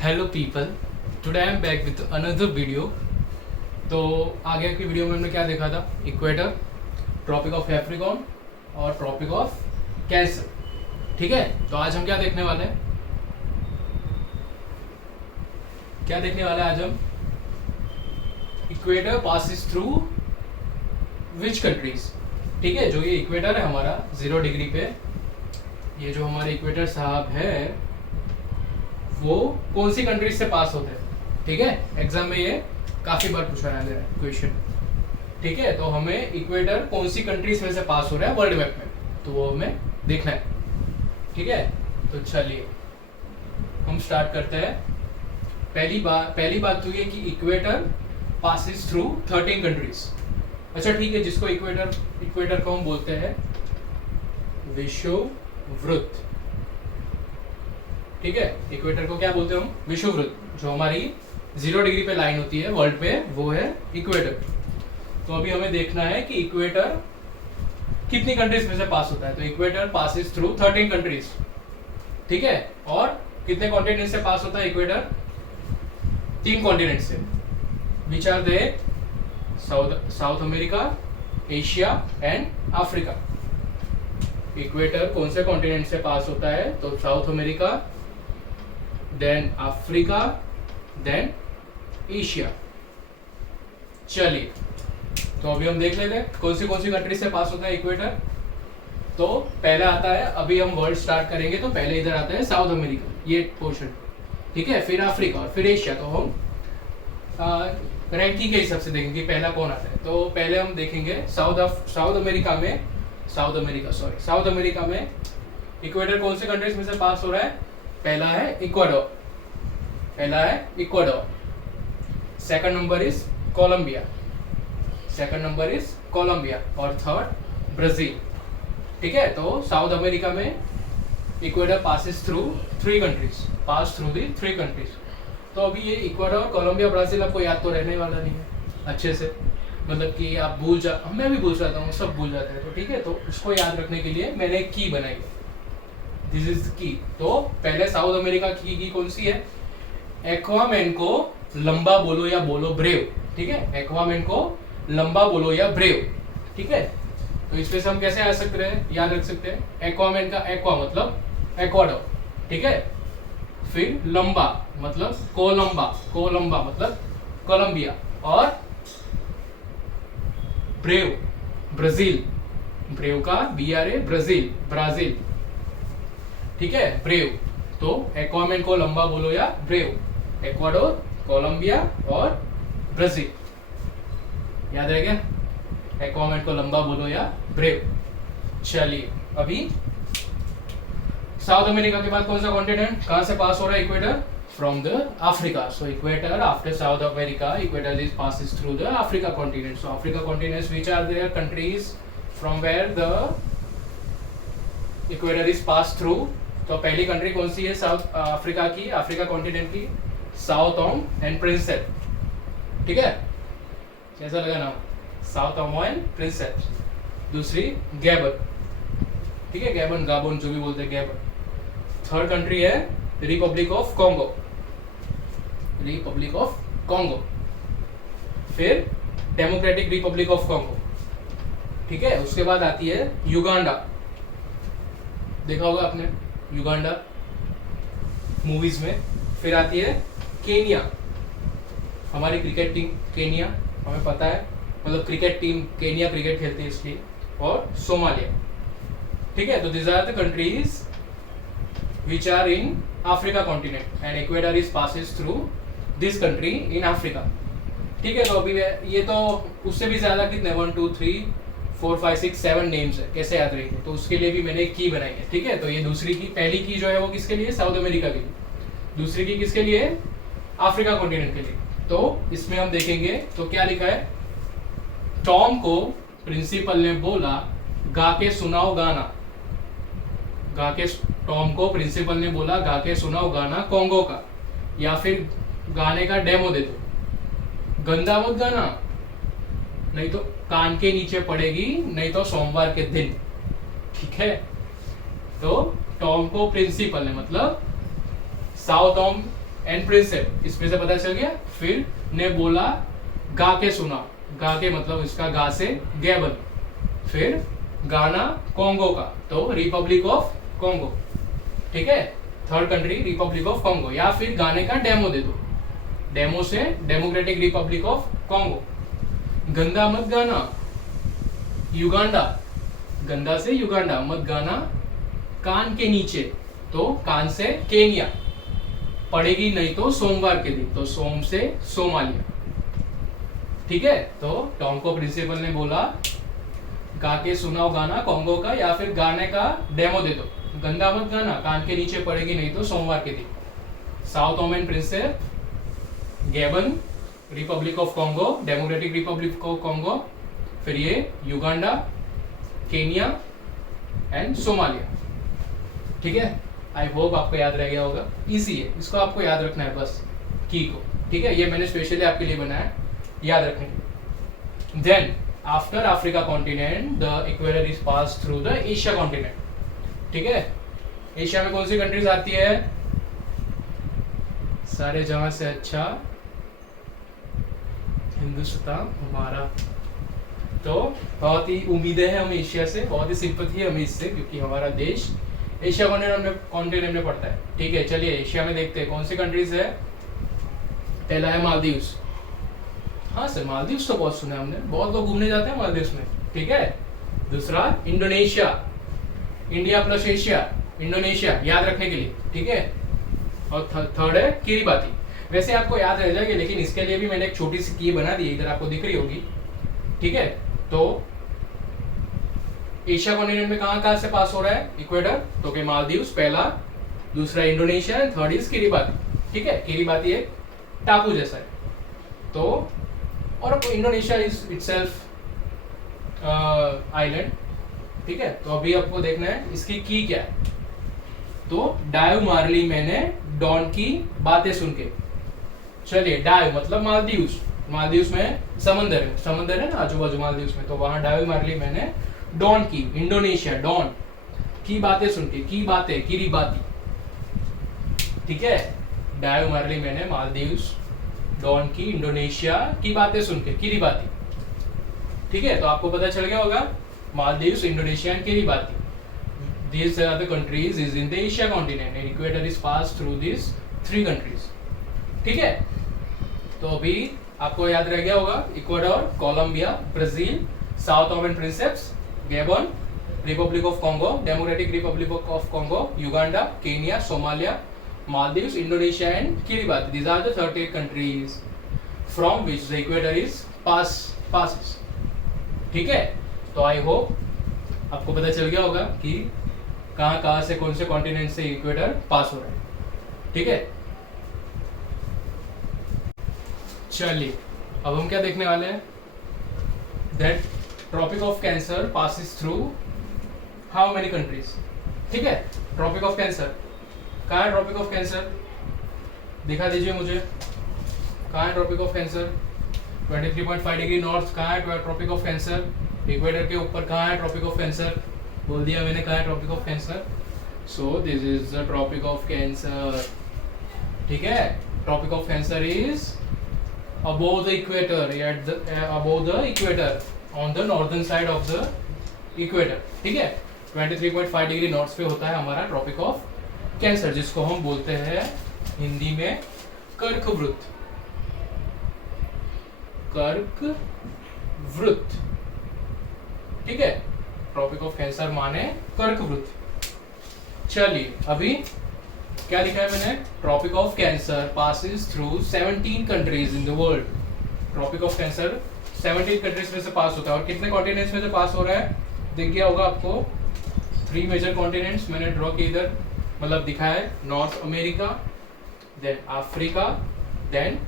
Hello people, today I am back with another video. तो आगे की वीडियो में हमने क्या देखा था? इक्वेटर, ट्रॉपिक ऑफ कैप्रिकॉर्न और ट्रॉपिक ऑफ कैंसर। ठीक है, तो आज हम क्या देखने वाले हैं? आज हम equator passes through which countries. ठीक है, जो ये इक्वेटर है हमारा 0 डिग्री पे, ये जो हमारे इक्वेटर साहब है वो कौन सी कंट्रीज से पास होते हैं। ठीक है, एग्जाम में ये काफी बार पूछा गया है क्वेश्चन। ठीक है, तो हमें इक्वेटर कौन सी कंट्रीज में से पास हो रहा है वर्ल्ड मैप में, तो वो हमें देखना है। ठीक है, तो चलिए हम स्टार्ट करते हैं। पहली बात तो ये कि इक्वेटर पासिस थ्रू 13 कंट्रीज। अच्छा ठीक है, जिसको इक्वेटर को हम बोलते हैं विषुववृत्त। ठीक है, इक्वेटर को क्या बोलते हैं हम? विषुववृत्त। जो हमारी 0 डिग्री पे लाइन होती है वर्ल्ड पे, वो है इक्वेटर। तो अभी हमें देखना है कि इक्वेटर कितनी कंट्रीज में से पास होता है। तो इक्वेटर पासिस थ्रू 13 कंट्रीज। ठीक है, और कितने कॉन्टिनेंट से पास होता है इक्वेटर? 3 कॉन्टिनेंट से, which are they South America, Asia and Africa. Equator कौन से कॉन्टिनेंट से पास होता है? तो South America, then Africa, then Asia. चलिए, तो अभी हम देख लेते हैं कौन सी कंट्री से पास होता है इक्वेटर। तो पहले आता है, अभी हम वर्ल्ड स्टार्ट करेंगे तो पहले इधर आता है साउथ अमेरिका, ये पोर्शन। ठीक है, फिर अफ्रीका और फिर एशिया। तो हम रैंकिंग के हिसाब से देखेंगे पहला कौन आता है। तो पहले हम देखेंगे साउथ अमेरिका में इक्वेटर कौन से कंट्रीज में से पास हो रहा है? पहला है Ecuador. Second number is Colombia और थर्ड ब्राजील। ठीक है, तो साउथ अमेरिका में इक्वेटर पासिस थ्रू 3 कंट्रीज। तो अभी ये इक्वाडोर, कोलंबिया, ब्राजील आपको याद तो रहने वाला नहीं है अच्छे से, मतलब कि आप मैं भी भूल जाता हूँ, सब भूल जाते हैं। तो ठीक है, तो उसको याद रखने के लिए मैंने एक की बनाई है, दिस इज की। तो पहले साउथ अमेरिका की कौन सी है? एक्वामैन को लंबा बोलो या बोलो ब्रेव। ठीक है, एक्वामैन को लंबा बोलो या ब्रेव। ठीक है, तो इसमें से हम कैसे याद रख सकते हैं? एक्वामैन का एक्वा मतलब एक्वाडोर। ठीक है, फिर लंबा मतलब कोलंबा मतलब कोलंबिया, और ब्रेव का BRA ब्राजील। ठीक है, ब्रेव। तो एक्वामैन को लंबा बोलो या ब्रेव, एक्वाडोर, कोलंबिया और ब्राजील। याद रह गया? एक्वामैन को लंबा बोलो या ब्रेव। चलिए, अभी साउथ अमेरिका के बाद कौन सा कॉन्टिनेंट कहां से पास हो रहा है equator? From the Africa. So equator after South America, equator is passes through the Africa continent. So Africa continents, which are their countries from where the equator is passed through. तो पहली country कौन सी है south Africa की, Africa continent की? Sao Tomé and Prinsep. ठीक है, कैसा लगा नाम? Sao Tomé and Prinsep. दूसरी गैबन। ठीक है, गाबोन जो भी बोलते हैं, गैबन। थर्ड कंट्री है रिपब्लिक ऑफ कॉन्गो। फिर डेमोक्रेटिक रिपब्लिक ऑफ कॉन्गो। ठीक है, उसके बाद आती है युगांडा। देखा होगा आपने युगांडा मूवीज में। फिर आती है केनिया, हमारी क्रिकेट टीम केनिया, हमें पता है, मतलब क्रिकेट टीम केनिया क्रिकेट खेलती है इसलिए। और सोमालिया। ठीक है, तो this are the countries which are in Africa continent and equator is passes through this country in Africa. ठीक है, तो अभी ये तो उससे भी ज्यादा कितने 1 2 3 4 5 6 7 नेम्स है, कैसे याद रहेंगे? तो उसके लिए भी मैंने एक की बनाई है। ठीक है, तो ये दूसरी की, पहली की जो है वो किसके लिए? साउथ अमेरिका के लिए। दूसरी की किसके लिए? अफ्रीका कॉन्टिनेंट के लिए। तो इसमें हम देखेंगे तो क्या लिखा है? टॉम को प्रिंसिपल ने बोला गा के सुनाओ गाना। टॉम को प्रिंसिपल ने बोला गा के सुनाओ गाना कॉन्गो का, या फिर गाने का डेमो दे दो। गंदा मत गाना, नहीं तो कान के नीचे पड़ेगी, नहीं तो सोमवार के दिन। ठीक है, तो टॉम को प्रिंसिपल ने, मतलब साओ टॉम एंड प्रिंसेप, इसमें से पता चल गया। फिर ने बोला गा के सुना, गा के मतलब इसका गा से गैबन। फिर गाना कॉन्गो का, तो रिपब्लिक ऑफ कॉन्गो, ठीक है। Third country Republic of Congo, या फिर गाने का डेमो दे दो, डेमो से डेमोक्रेटिक रिपब्लिक ऑफ कॉन्गो। गंदा मत गाना, युगांडा, गंदा से युगांडा, मत गाना कान के नीचे, तो कान से केनिया, पड़ेगी नहीं तो सोमवार के दिन, तो सोम से सोमालिया, ठीक है। तो टोंको प्रिंसिपल ने बोला गा के सुनाओ गाना कॉन्गो का, या फिर गाने का डेमो दे दो, गंदा मत गाना कान के नीचे पड़ेगी नहीं तो सोमवार के दिन। Sao Tome Principe, Gabon, Republic of Congo, Democratic Republic of Congo, फिर ये युगांडा, केनिया एंड सोमालिया, ठीक है। आई होप आपको याद रह गया होगा, इजी है, इसको आपको याद रखना है बस, की को, ठीक है। ये मैंने स्पेशली आपके लिए बनाया, याद रखने। Then after Africa continent the equator is pass through the Asia continent, ठीक है। एशिया में कौन सी कंट्रीज आती है? सारे जहां से अच्छा हिंदुस्तान हमारा, तो बहुत ही उम्मीदें हैं हमें एशिया से, बहुत ही सिंपैथी है हमें इससे, क्योंकि हमारा देश एशिया कॉन्टिनेंट में पड़ता है, ठीक है। चलिए एशिया में देखते हैं कौन सी कंट्रीज है। पहला है मालदीव्स, हाँ सर मालदीव्स तो बहुत सुना है हमने, बहुत लोग घूमने जाते हैं मालदीव्स में, ठीक है। दूसरा Indonesia, India plus Asia, Indonesia याद रखने के लिए, ठीक है। और थर्ड है किरिबाती, वैसे आपको याद रह जाएगी, लेकिन इसके लिए भी मैंने एक छोटी सी की बना दी, इधर आपको दिख रही होगी, ठीक है। तो एशिया कॉन्टिनेंट में कहां से पास हो रहा है इक्वेटर, तो के मालदीव्स पहला, दूसरा इंडोनेशिया, थर्ड इज किरिबाती, ठीक है। किरिबाती एक टापू जैसा है, तो और इंडोनेशिया इज इटसेल्फ आइलैंड, ठीक है। तो अभी आपको देखना है इसकी की क्या है, तो डाइव मार ली मैंने डॉन की बातें सुन के। चलिए डाइव मतलब मालदीव्स, मालदीव्स में समंदर है ना आजू बाजू मालदीव्स में, तो वहां डाइव मार ली मैंने डॉन की, इंडोनेशिया डॉन की बातें सुन के, की बातें किरिबाती, ठीक है। डाइव मार ली मैंने मालदीव्स डॉन की, इंडोनेशिया की बातें सुन के, किरिबाती, ठीक है। तो आपको पता चल गया होगा Maldives, Indonesia and Kiribati, these are the countries is in the Asia continent and equator is passed through these three countries, ठीक है। तो अभी आपको याद रह गया होगा इक्वाडोर, कोलंबिया, ब्राजील, साउथ ओमेन प्रिंसेप्स, Gabon, Republic of Congo, Democratic Republic of Congo, Uganda, Kenya, Somalia, Maldives, Indonesia and Kiribati. These are the 38 countries from which the equator is passes, ठीक है। तो आई होप आपको पता चल गया होगा कि कहां से कौन से कॉन्टिनेंट से इक्वेटर पास हो रहा है, ठीक है। चलिए अब हम क्या देखने वाले हैं, that tropic of Cancer passes through how many countries, ठीक है। ट्रॉपिक ऑफ कैंसर कहाँ है, ट्रॉपिक ऑफ कैंसर दिखा दीजिए मुझे, कहाँ है tropic of Cancer, 23.5 degree north कहाँ है ट्रॉपिक ऑफ कैंसर, इक्वेटर के ऊपर कहाँ है ट्रॉपिक ऑफ कैंसर, बोल दिया मैंने कहाँ है tropic of Cancer. So this is the tropic of Cancer, ठीक है। Tropic of Cancer is above the equator, above the equator on the northern side of the equator, ठीक है। 23.5 डिग्री नॉर्थ पे होता है हमारा ट्रॉपिक ऑफ कैंसर, जिसको हम बोलते हैं हिंदी में कर्कवृत्त, कर्कवृत्त, ठीक है। ट्रॉपिक ऑफ कैंसर माने कर्कवृत्त। चलिए अभी क्या लिखा है मैंने, Tropic of Cancer passes through 17 countries in the world. Tropic of Cancer 17 countries में से पास होता है, और कितने कॉन्टिनेंट्स में से पास हो रहा है दिख गया होगा आपको, 3 मेजर कॉन्टिनेंट्स मैंने ड्रॉ किए इधर, मतलब दिखाया है, North America, then Africa, then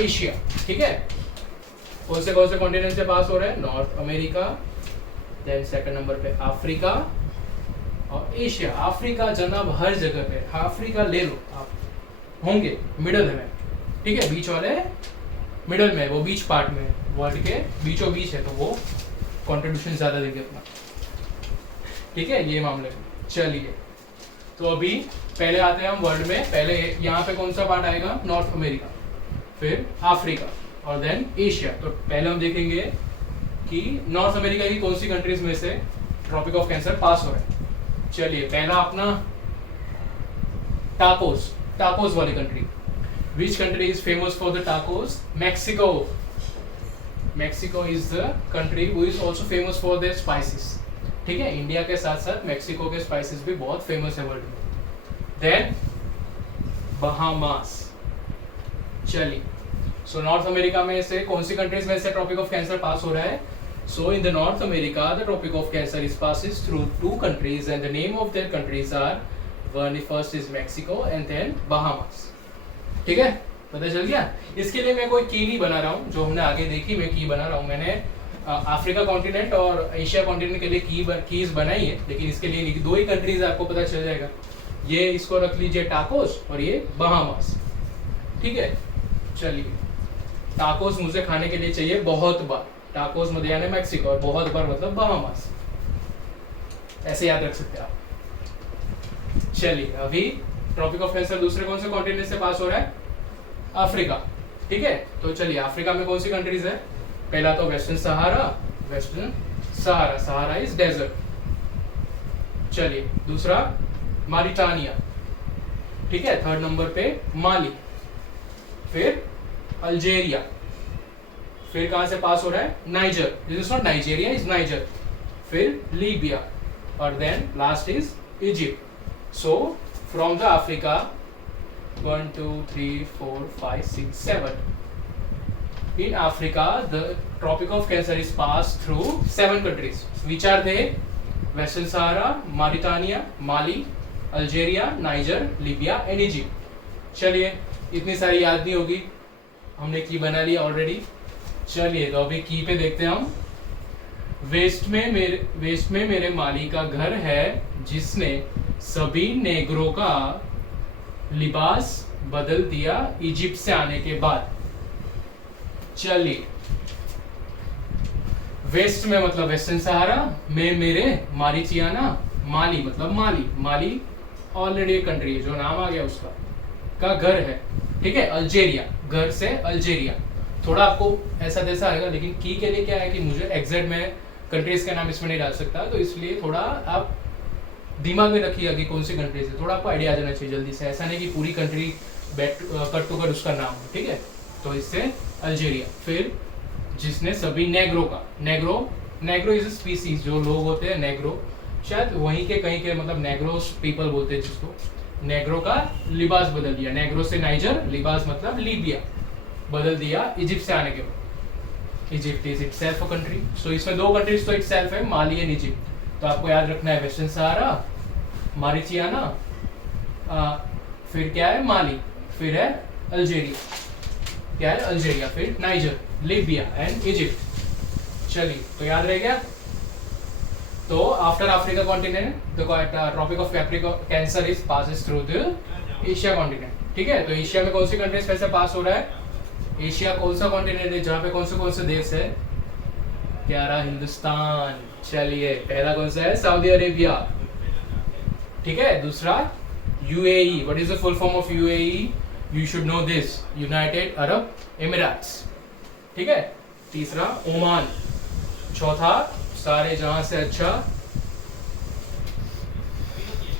Asia, ठीक है। कौन से कॉन्टिनेंट से पास हो रहा है, North America, then second number पे अफ्रीका और एशिया। अफ्रीका जनाब हर जगह पे, अफ्रीका ले लो आप, होंगे मिडल में, ठीक है, बीच वाले मिडल में, वो बीच पार्ट में, वर्ल्ड के बीचों बीच है, तो वो कंट्रीब्यूशन ज्यादा देंगे अपना, ठीक है, ये मामले में। चलिए तो अभी पहले आते हैं हम वर्ल्ड में, पहले यहाँ पे कौन सा पार्ट आएगा, नॉर्थ अमेरिका, फिर अफ्रीका और देन एशिया। तो पहले हम देखेंगे कि नॉर्थ अमेरिका की कौन सी कंट्रीज में से ट्रॉपिक ऑफ कैंसर पास हो रहा है। चलिए पहला अपना टाकोस, टाकोस वाली country. Which country is famous for the tacos? Mexico. Mexico is the country who is also famous for their spices. ठीक है, इंडिया के साथ साथ मैक्सिको के स्पाइसेस भी बहुत फेमस है वर्ल्ड में। Then Bahamas. चलिए, सो नॉर्थ अमेरिका में से कौन सी कंट्रीज में से ट्रॉपिक ऑफ कैंसर पास हो रहा है? So in the North America the tropic of Cancer is passes through 2 countries and the name of their countries are, one first is Mexico and then Bahamas. ठीक है, पता चल गया। इसके लिए मैं कोई की नहीं बना रहा हूँ, जो हमने आगे देखी मैं की बना रहा हूँ। मैंने अफ्रीका कॉन्टिनेंट और एशिया कॉन्टिनेंट के लिए कीज बनाई है, लेकिन इसके लिए 2 ही कंट्रीज आपको पता चल जाएगा। ये इसको रख लीजिए टाकोस और ये बहामास। ठीक है, चलिए टाकोस मुझे खाने के लिए चाहिए बहुत बार, टाकोस मुझे यानी मैक्सिको, और बहुत बार मतलब बहामास, ऐसे याद रख सकते हैं आप। चलिए अभी ट्रॉपिक ऑफ कैंसर दूसरे कौन से कॉन्टिनेंट से पास हो रहा है? अफ्रीका। ठीक है, तो चलिए अफ्रीका में कौन सी कंट्रीज है? पहला तो western Sahara, western Sahara, Sahara is desert. चलिए दूसरा मॉरिटानिया। ठीक है, थर्ड नंबर पे माली, फिर अल्जेरिया, फिर कहां से पास हो रहा है? Niger, this is not Nigeria, is Niger, फिर लीबिया और then last is Egypt. So from the Africa 1 2 3 4 5 6 7, in Africa the tropic of cancer is passed through 7 countries which are they? Western Sahara, Mauritania, Mali, Algeria, Niger, Libya and Egypt। चलिए इतनी सारी याद नहीं होगी, हमने की बना लिया ऑलरेडी। चलिए तो अभी की पे देखते हैं हम। वेस्ट में मेरे माली का घर है जिसने सभी नेग्रो का लिबास बदल दिया इजिप्ट से आने के बाद। चलिए वेस्ट में मतलब वेस्टर्न सहारा में मेरे मारिचियाना, माली मतलब माली ऑलरेडी एक कंट्री है जो नाम आ गया उसका, का घर है। ठीक है, अल्जेरिया, घर से अल्जेरिया। थोड़ा आपको ऐसा जैसा आएगा, लेकिन की के लिए क्या है कि मुझे एग्जैक्ट में कंट्रीज का नाम इसमें नहीं डाल सकता, तो इसलिए थोड़ा आप दिमाग में रखिएगा कि कौन सी कंट्रीज है, थोड़ा आपको आइडिया आ जाना चाहिए जल्दी से। ऐसा नहीं कि पूरी कंट्री कट टू कट उसका नाम हो। ठीक है, तो इससे अल्जेरिया। फिर जिसने सभी नेग्रो का, नेग्रो इज स्पीसीज, जो लोग होते हैं नेग्रो, शायद वहीं के कहीं के मतलब नेग्रोस पीपल बोलते हैं जिसको, नेग्रो का लिबास बदल दिया, नेग्रो से नाइजर, लिबास मतलब लीबिया, बदल दिया इजिप्ट से आने के बाद। Egypt is itself a country, so इसमें 2 कंट्रीज तो इटसेल्फ है, माली एंड इजिप्ट। तो आपको याद रखना है वेस्टर्न सहारा, मारिचियाना, फिर क्या है माली, फिर है अल्जेरिया, क्या है अल्जेरिया, फिर नाइजर, लीबिया एंड इजिप्ट। चलिए तो याद रह गया। तो after Africa continent the tropic of Cancer is passes through the Asia continent. ठीक है, तो एशिया में कौन सी कंट्रीज कैसे पास हो रहा है? एशिया कौन सा कॉन्टिनेंट है जहाँ पे कौन से देश है? प्यारा हिंदुस्तान। चलिए पहला कौन सा है? Saudi Arabia. ठीक है, दूसरा UAE. What is the full form of UAE? You should know this, United Arab Emirates. ठीक है, तीसरा ओमान, चौथा सारे जहां से अच्छा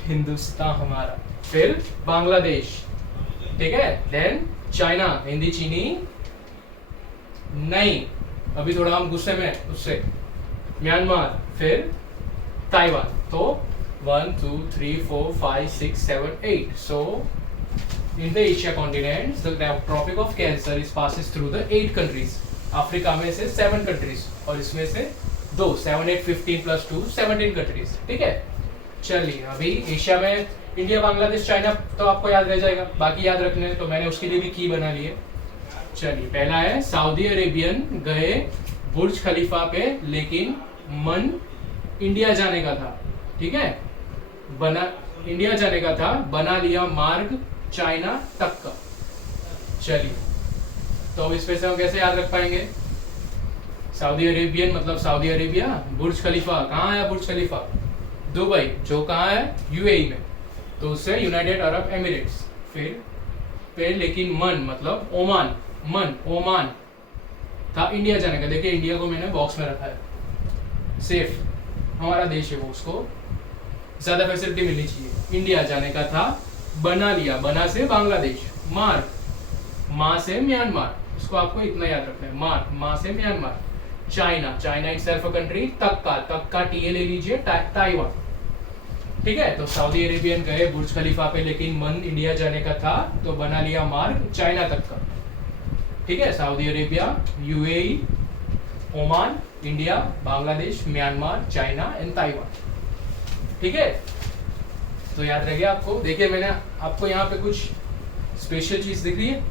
हिंदुस्तान हमारा, फिर बांग्लादेश। ठीक है, देन चाइना, हिंदी चीनी नहीं, अभी थोड़ा हम गुस्से में उससे, म्यांमार, फिर ताइवान। तो 1 2 3 4 5 6 7 8। सो in the Asia continent the tropic of cancer is passes through the 8 countries। Africa में से 7 कंट्रीज और इसमें से 2, 7 8 15 + 2 17 कंट्रीज। ठीक है, चलिए अभी एशिया में इंडिया, बांग्लादेश, चाइना तो आपको याद रह जाएगा, बाकी याद रखने हैं, तो मैंने उसके लिए भी की बना ली है। चलिए पहला है सऊदी अरेबियन गए बुर्ज खलीफा पे, लेकिन मन इंडिया जाने का था। ठीक है, इंडिया जाने का था, बना लिया मार्ग चाइना तक का। चलिए तो अब इसमें से हम कैसे याद रख पाएंगे? सऊदी अरेबियन मतलब सऊदी अरेबिया, बुर्ज खलीफा कहाँ है? बुर्ज खलीफा दुबई, जो कहाँ है? यूएई में। तो उससे यूनाइटेड अरब एमिरेट्स। फिर लेकिन मन मतलब ओमान, मन ओमान था इंडिया जाने का। देखिए इंडिया को मैंने बॉक्स में रखा है, सेफ हमारा देश है वो, उसको ज्यादा फैसिलिटी मिलनी चाहिए। इंडिया जाने का था, बना लिया, बना से बांग्लादेश, मार माँ से म्यांमार, इसको आपको इतना याद रखना है, माँ से Myanmar. China, China itself a country, तक का टी ले लीजिए, ताइवान। ठीक है, तो सऊदी अरेबियन गए बुर्ज खलीफा पे, लेकिन मन इंडिया जाने का था तो बना लिया मार्ग चाइना तक का। ठीक है, Saudi Arabia, UAE, Oman, India, Bangladesh, Myanmar, China and Taiwan. ठीक है, तो याद रह गया आपको। देखिए मैंने आपको यहाँ पे कुछ स्पेशल चीज दिख रही है,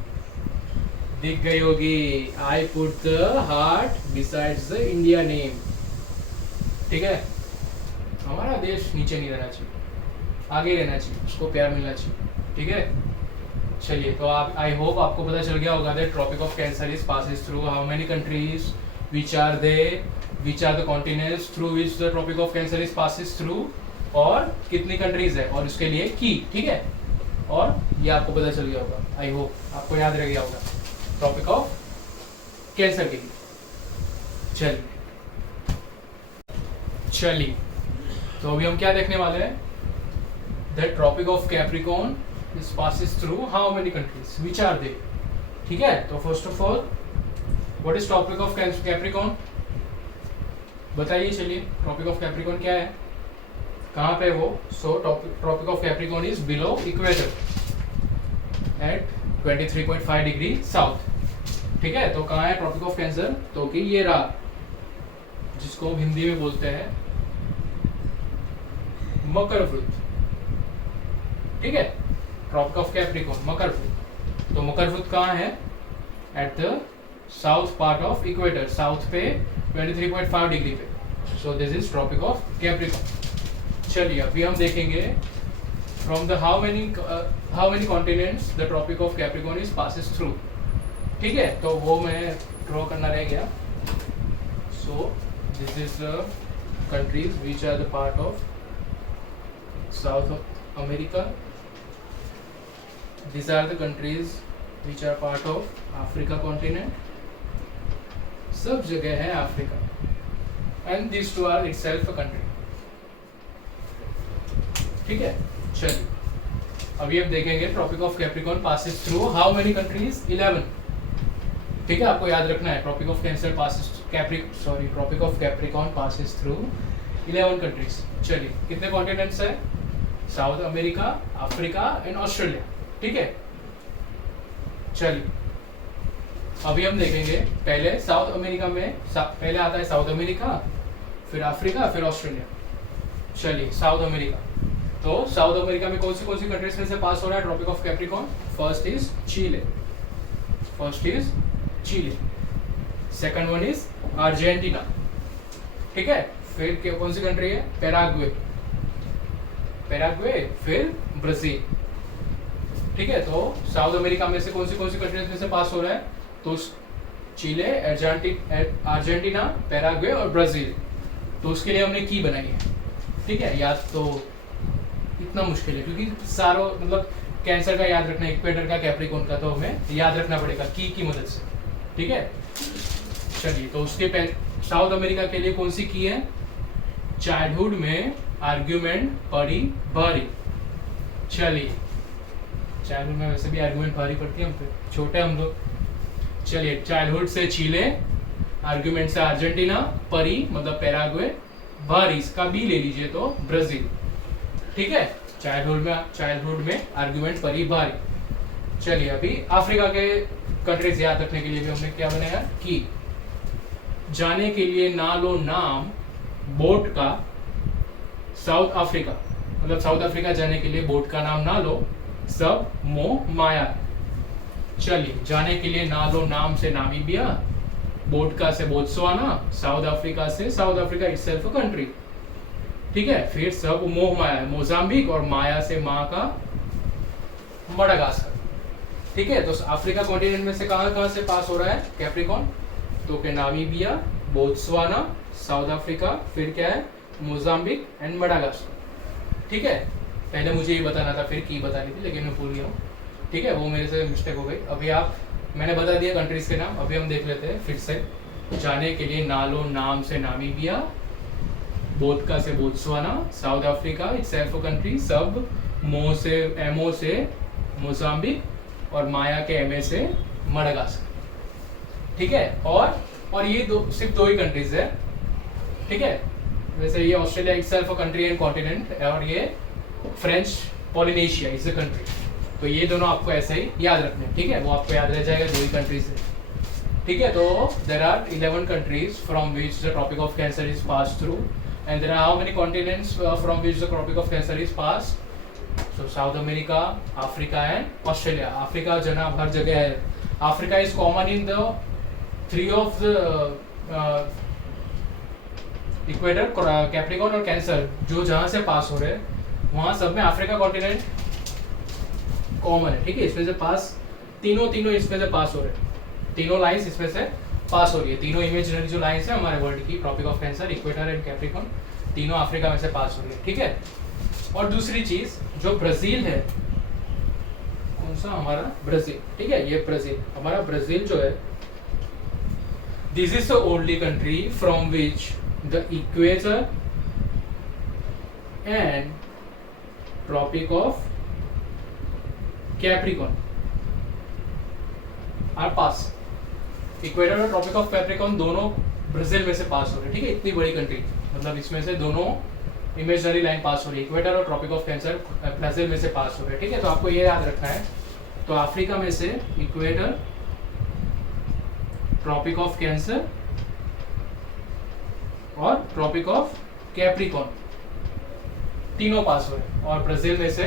दिख गई होगी। I put the heart besides the India name. ठीक है, हमारा देश नीचे नहीं रहना चाहिए, आगे रहना चाहिए, उसको प्यार मिलना चाहिए। ठीक है, चलिए तो आप, आई होप आपको पता चल गया होगा that tropic of Cancer is passes through how many countries, which are the continents through which the tropic of Cancer is passes through, और कितनी कंट्रीज है, और उसके लिए की। ठीक है, और ये आपको पता चल गया होगा, आई होप आपको याद रह गया होगा टॉपिक ऑफ कैंसर के लिए। चलिए तो अभी हम क्या देखने वाले हैं, the tropic of Capricorn is passes through how many countries, which are they. ठीक है, तो first of all what is tropic of Capricorn, बताइए। चलिए ट्रॉपिक ऑफ कैप्रिकॉर्न क्या है, कहाँ पे वो। So Tropic of Capricorn is below equator at 23.5 degree south. ठीक है, तो कहाँ है ट्रॉपिक ऑफ कैंसर, तो कि ये रहा, जिसको हम हिंदी में बोलते हैं मकर वृत्त। ठीक है, ट्रॉपिक ऑफ कैप्रिकॉर्न मकर वृत्त। तो मकर वृत्त कहाँ है, at the south part of equator, south पे 23.5 डिग्री पे। So this is tropic of Capricorn. चलिए अभी हम देखेंगे from the how many continents the tropic of Capricorn is passes through. ठीक है, तो वो मैं ड्रॉ करना रह गया। So this is the countries which are the part of South America, these are the countries which are part of Africa continent, सब जगह है Africa, and these two are itself a country। ठीक है, चलिए अभी अब देखेंगे tropic of Capricorn passes through how many countries, 11। ठीक है, आपको याद रखना है tropic of Cancer passes tropic of Capricorn passes through 11 countries. चलिए कितने कॉन्टिनेंट्स है, South America, Africa and Australia. ठीक है, चलिए अभी हम देखेंगे पहले साउथ अमेरिका में, पहले आता है साउथ अमेरिका, फिर अफ्रीका, फिर ऑस्ट्रेलिया। चलिए साउथ अमेरिका, तो साउथ अमेरिका में कौन सी कंट्रीज में से पास हो रहा है tropic of Capricorn, first is Chile, second one is Argentina. ठीक है, फिर कौन सी कंट्री है, पैराग्वे, फिर ब्राजील। ठीक है, तो साउथ अमेरिका में से कौन सी कंट्रीज में से पास हो रहा है, तो चिले, अर्जेंटीना, पैराग्वे और ब्राजील। तो उसके लिए हमने की बनाई है। ठीक है, याद तो इतना मुश्किल है क्योंकि सारों मतलब कैंसर का याद रखना, इक्वेटर का, कैप्रिकॉर्न का, तो हमें याद रखना पड़ेगा की मदद से। ठीक है, चलिए तो उसके साउथ अमेरिका के लिए कौन सी की है, चाइल्डहुड में आर्ग्यूमेंट पड़ी भारी। चलिए चाइल्डहुड में वैसे भी आर्ग्यूमेंट भारी पड़ती है, हम पे छोटे हम लोग। चलिए चाइल्डहुड से चिले, आर्ग्यूमेंट से अर्जेंटीना, परी मतलब पैराग्वे, भारी इसका बी ले लीजिए तो ब्राजील। ठीक है, चाइल्डहुड में आर्ग्यूमेंट परी भारी। चलिए अभी अफ्रीका के कंट्रीज याद रखने के लिए भी हमने क्या बनाया, की जाने के लिए ना लो नाम बोट का, साउथ अफ्रीका मतलब साउथ अफ्रीका जाने के लिए बोट का नाम ना लो, सब मोह माया। चलिए जाने के लिए ना लो नाम से नामीबिया, बोट का से बोत्सवाना, साउथ अफ्रीका से south Africa itself a country. ठीक है, फिर सब मोह माया है मोजाम्बिक, और माया से माँ का मडागास्कर। ठीक है, तो अफ्रीका कॉन्टिनेंट में से कहाँ से पास हो रहा है कैप्रिकॉर्न, तो के नामीबिया, बोत्सवाना, साउथ अफ्रीका, फिर क्या है मोजाम्बिक एंड मडागास्कर। ठीक है, पहले मुझे ये बताना था, फिर की बतानी थी, लेकिन मैं भूल गया हूँ। ठीक है, वो मेरे से मिस्टेक हो गई। अभी आप, मैंने बता दिया कंट्रीज के नाम, अभी हम देख लेते हैं फिर से जाने के लिए। नालो नाम से नामीबिया, बोधका से Botswana, south Africa itself country, सब मो से एमओ से मोजाम्बिक, और माया के एमए से मडागास्कर। ठीक है, और ये सिर्फ दो ही कंट्रीज है। ठीक है, वैसे ये Australia itself country and continent, और ये French Polynesia is a country. तो ये दोनों आपको ऐसे ही याद रखने, ठीक है, वो आपको याद रह जाएगा, दो ही कंट्रीज है। ठीक है, तो there are 11 countries from which the Tropic of Cancer is passed through, and there are how many continents from which the Tropic of Cancer is passed? So South America, Africa and Australia. Africa जनाब हर जगह है। Africa is common in the 3 of the equator, Capricorn और cancer, जो जहाँ से पास हो रहे हैं वहाँ सब में अफ्रीका कॉन्टिनेंट कॉमन है। ठीक है, इसमें से पास तीनों इसमें से पास हो रहे हैं, तीनों लाइंस इसमें से पास हो रही है। तीनों इमेजिनरी जो लाइंस है हमारे वर्ल्ड की, tropic of Cancer, equator and Capricorn, तीनों अफ्रीका में से पास हो रही है। ठीक है, और दूसरी चीज जो ब्राजील है, कौन सा हमारा ब्राजील, ठीक है, ये ब्राजील, हमारा ब्राजील जो है, this is the only country from which the equator and tropic of Capricorn are pass. Equator और ट्रॉपिक ऑफ कैप्रिकॉन दोनों ब्राजील में से पास हो रहे हैं। ठीक है, इतनी बड़ी कंट्री, मतलब इसमें से दोनों इमेजनरी लाइन पास हो रही है, इक्वेटर और ट्रॉपिक ऑफ कैंसर ब्राजील में से पास हो रहे हैं। ठीक है, तो आपको ये याद रखना है। तो अफ्रीका में से इक्वेटर, ट्रॉपिक ऑफ कैंसर और ट्रॉपिक ऑफ कैप्रिकॉन तीनों पास हो रहे हैं, और ब्राजील में से,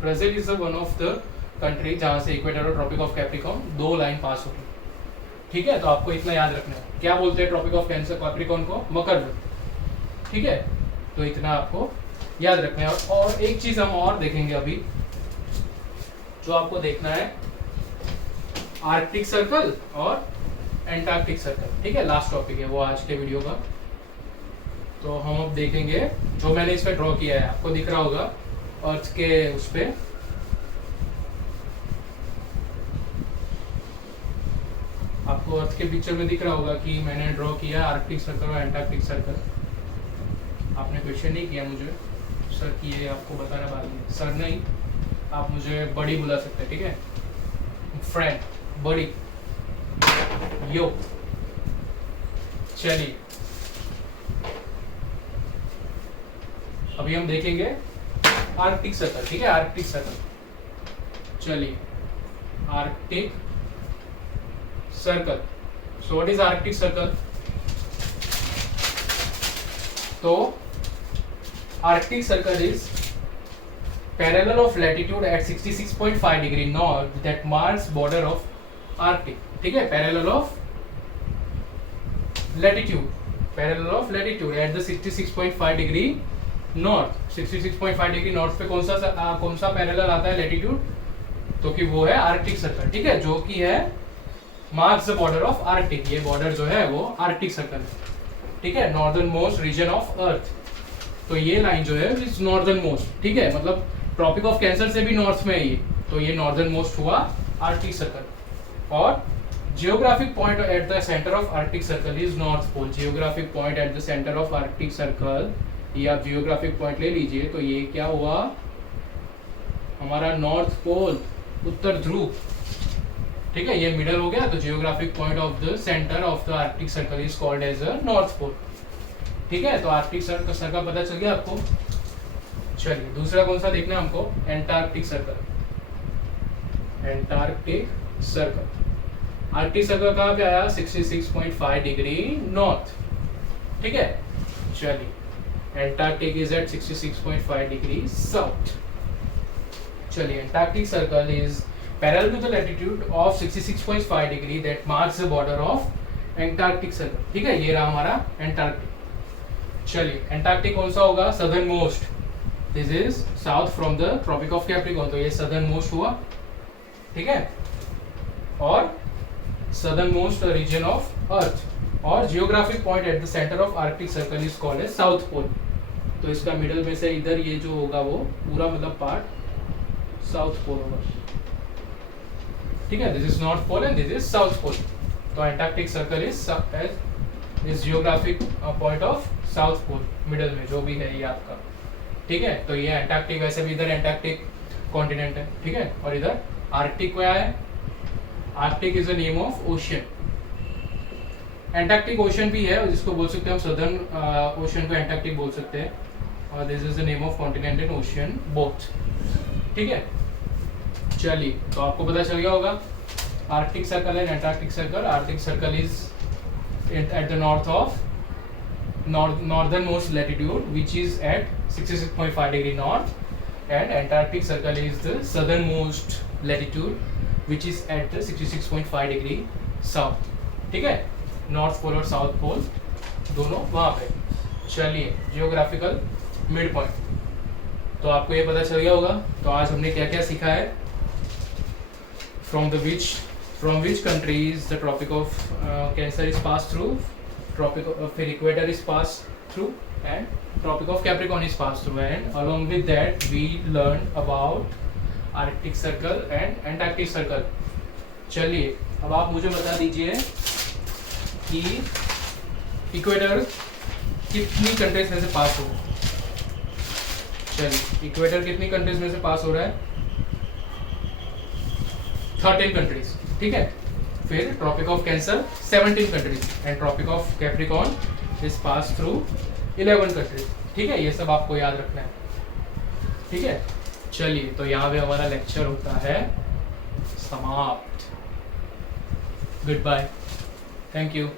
Brazil is one of the country जहां से इक्वेटर और ट्रॉपिक ऑफ कैप्रिकॉन दो लाइन पास हो रही है। ठीक है, तो आपको इतना याद रखना है। क्या बोलते हैं ट्रॉपिक ऑफ कैंसर कैप्रिकॉन को? मकर। ठीक है, तो इतना आपको याद रखना है। और एक चीज हम और देखेंगे अभी, जो आपको देखना है, आर्कटिक सर्कल और एंटार्क्टिक सर्कल। ठीक है, लास्ट टॉपिक है वो आज के वीडियो का। तो हम अब देखेंगे, जो मैंने इसमें ड्रॉ किया है आपको दिख रहा होगा अर्थ के उस पे, आपको अर्थ के पिक्चर में दिख रहा होगा कि मैंने ड्रॉ किया आर्कटिक सर्कल और एंटार्क्टिक सर्कल। आपने क्वेश्चन नहीं किया मुझे, सर की ये आपको बताना बाद में। सर नहीं, आप मुझे बड़ी बुला सकते हैं। ठीक है, फ्रेंड, बड़ी, यो। चलिए अभी हम देखेंगे आर्कटिक सर्कल। ठीक है, आर्कटिक सर्कल। चलिए, Arctic Circle. So what is Arctic Circle? तो Arctic circle is parallel of latitude at 66.5 degree north that marks border of Arctic. ठीक है, parallel of latitude, parallel of latitude at the 66.5 degree north. 66.5 degree north पे कौन सा parallel आता है latitude? तो कि वो है आर्कटिक सर्कल। ठीक है, जो कि है marks the border of Arctic. ये बॉर्डर जो है वो आर्कटिक सर्कल है। ठीक है, northernmost region of earth. तो ये लाइन जो है इज नॉर्दर्न मोस्ट। ठीक है, मतलब ट्रॉपिक ऑफ कैंसर से भी नॉर्थ में है ये, तो ये नॉर्दर्न मोस्ट हुआ आर्कटिक सर्कल। और geographic point at the centre of Arctic circle is North Pole. Geographic point at the centre of Arctic circle, ये आप जियोग्राफिक पॉइंट ले लीजिए, तो ये क्या हुआ हमारा नॉर्थ पोल, उत्तर ध्रुव। ठीक है, ये मिडल हो गया, तो geographic point of the centre of the Arctic circle is called as a North Pole. ठीक है, तो आर्कटिक सर्कल पता चल गया आपको। चलिए दूसरा कौन सा देखना है हमको? Antarctic Circle. Antarctic Circle, Arctic Circle कहाँ पे आया? 66.5 डिग्री नॉर्थ। ठीक है, चलिए Antarctic is at 66.5 degree south. चलिए, Antarctic Circle is parallel to the latitude of 66.5 degree that marks the border of Antarctic circle। ठीक है, ये रहा हमारा एंटार्क्टिक। चलिए, एंटार्क्टिक कौन सा होगा? Southern most. This is south from the tropic of Capricorn, तो ये सदर्न मोस्ट हुआ। ठीक है, और southern most region of earth. और geographic point at the centre of Arctic circle is called as South Pole. तो इसका मिडल में से इधर ये जो होगा वो पूरा मतलब पार्ट साउथ पोल होगा, ठीक है। This is North Pole and this is South Pole. तो Antarctic Circle is geographic point of South Pole, middle में जो भी है ये आपका, ठीक है। तो ये एंटार्क्टिक, वैसे भी इधर एंटार्क्टिक कॉन्टिनेंट है, ठीक है। और इधर आर्कटिक क्या है, Arctic is a name of ocean. Antarctic ocean भी है जिसको बोल सकते हैं हम सदर्न ओशन को एंटार्क्टिक बोल सकते हैं, और this is the name of continent and ocean both, ठीक है। चलिए, तो आपको पता चल गया होगा Arctic circle and Antarctic Circle. Arctic circle is at the north of northern most latitude which is at 66.5 degree north, and Antarctic circle is the southernmost latitude which is at the 66.5 degree south, ठीक है। North pole और south pole दोनों वहाँ पे। चलिए, geographical mid point, तो आपको ये पता चल गया होगा। तो आज हमने क्या क्या सीखा है, from which countries the tropic of Cancer is passed through, फिर equator is pass through and tropic of Capricorn is pass through, and along with that we learned about Arctic circle and Antarctic circle. चलिए, अब आप मुझे बता दीजिए कि equator कितनी countries में से पास हो। चलिए, इक्वेटर कितनी कंट्रीज में से पास हो रहा है, 13 कंट्रीज, ठीक है। फिर tropic of Cancer 17 countries, and tropic of Capricorn is pass through 11 countries, ठीक है। ये सब आपको याद रखना है, ठीक है। चलिए, तो यहाँ पे हमारा लेक्चर होता है समाप्त। Goodbye, thank you.